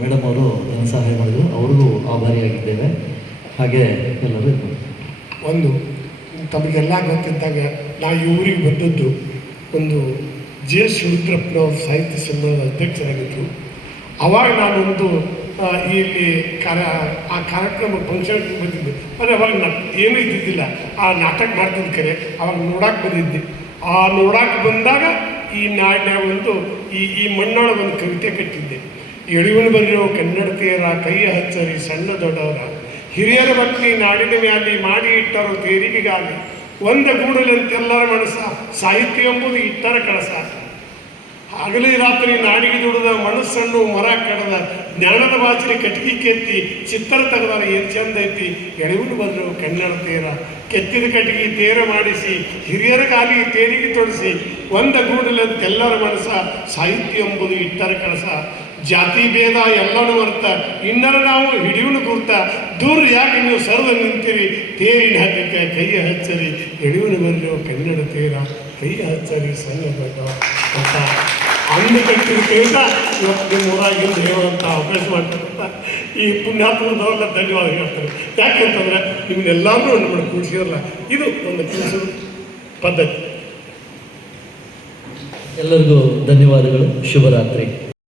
Madam ಅವರು ಧನ ಸಹಾಯ ಮಾಡಿದ್ರು, ಅವ್ರಿಗೂ ಆಭಾರಿಯಾಗಿದ್ದೇವೆ. ಹಾಗೆ ಎಲ್ಲರೂ ಒಂದು ತಮಗೆಲ್ಲ ಗೊತ್ತಿದ್ದಾಗ ನಾವು ಈ ಊರಿಗೆ ಬಂದದ್ದು ಒಂದು ಜೆ ಎಸ್ ರುದ್ರಪ್ಪನವರು ಸಾಹಿತ್ಯ ಸಮ್ಮೇಳನದ ಅಧ್ಯಕ್ಷರಾಗಿದ್ದರು. ಅವಾಗ ನಾನೊಂದು ಇಲ್ಲಿ ಆ ಕಾರ್ಯಕ್ರಮ ಫಂಕ್ಷನ್ಗೆ ಬಂದಿದ್ದೆ. ಅಂದರೆ ಅವಾಗ ಏನೂ ಇದ್ದಿದ್ದಿಲ್ಲ, ಆ ನಾಟಕ ಮಾಡ್ತಿದ್ದ ಕರೆ ಅವಾಗ ನೋಡಕ್ಕೆ ಬಂದಿದ್ದೆ. ಆ ನೋಡಕ್ಕೆ ಬಂದಾಗ ಈ ನಾಡಿನ ಒಂದು ಈ ಮಣ್ಣೊಳಗೆ ಒಂದು ಕವಿತೆ ಕಟ್ಟಿದ್ದೆ. ಎಳಿವನು ಬರೆಯೋ ಕನ್ನಡತಿಯರ ಕೈಯ ಹಚ್ಚರಿ ಸಣ್ಣ ದೊಡ್ಡವರ ಹಿರಿಯರ ಭಕ್ತಿ ನಾಡಿನ ಮ್ಯಾಲಿ ಮಾಡಿ ಇಟ್ಟರು ತೇರಿಗೆಗಾಗಿ ಒಂದ ಗೂಡಲಂತೆಲ್ಲರ ಮನಸ್ಸ ಸಾಹಿತ್ಯ ಎಂಬುದು ಇಟ್ಟರ ಕಳಸ ಹಗಲಿ ರಾತ್ರಿ ನಾಡಿಗೆ ದುಡಿದ ಮನಸ್ಸನ್ನು ಮರ ಕಡದ ಜ್ಞಾನದ ಬಾಚರಿ ಕಟ್ಟಿಗೆ ಕೆತ್ತಿ ಚಿತ್ರ ತೆಗೆದಾರ ಏನು ಚಂದ ಐತಿ ಎಳೆವನು ಬರೆಯೋ ಕನ್ನಡತಿಯರ ಕೆತ್ತಿದ ಕಟ್ಟಿಗೆ ತೇರ ಮಾಡಿಸಿ ಹಿರಿಯರ ಗಾಲಿ ತೇರಿಗೆ ತೊಡಿಸಿ ಒಂದ ಗೂಡಲಂತೆಲ್ಲರ ಮನಸ್ಸ ಸಾಹಿತ್ಯ ಎಂಬುದು ಇಟ್ಟರ ಕಳಸ ಜಾತಿ ಭೇದ ಎಲ್ಲನೂ ಅರ್ಥ ಇನ್ನರ ನಾವು ಹಿಡಿಯುನು ಗುರ್ತ ದೂರ ಯಾಕೆ ನೀವು ಸರದ ನಿಂತಿರಿ ತೇರಿನ ಹಗ್ಗಕ್ಕೆ ಕೈಯ ಹಚ್ಚರಿ ಹಿಡಿಯುನು ಬರಲು ಕನ್ನಡ ತೇರ ಕೈಯ ಹಚ್ಚರಿ ಸಣ್ಣ ದೊಡ್ಡ ಅಂತ ಅಂದು ಕಟ್ಟಿದ ಕವಿತ ಇವತ್ತು ನಿಮ್ಮ ಊರಾಗಿಂದು ಹೇಳುವಂಥ ಅವಕಾಶ ಮಾಡ್ತಾರಂತ ಈ ಪುಣ್ಯಾತ್ಮದವ್ರನ್ನ ಧನ್ಯವಾದ ಹೇಳ್ತಾರೆ. ಯಾಕೆಂತಂದರೆ ನಿಮ್ಮನ್ನೆಲ್ಲರೂ ನಮ್ಮನ್ನು ಕೂಡಿಸಿರಲ್ಲ, ಇದು ಒಂದು ಕೂಡಿಸೋ ಪದ್ಧತಿ. ಎಲ್ಲರಿಗೂ ಧನ್ಯವಾದಗಳು. ಶುಭರಾತ್ರಿ.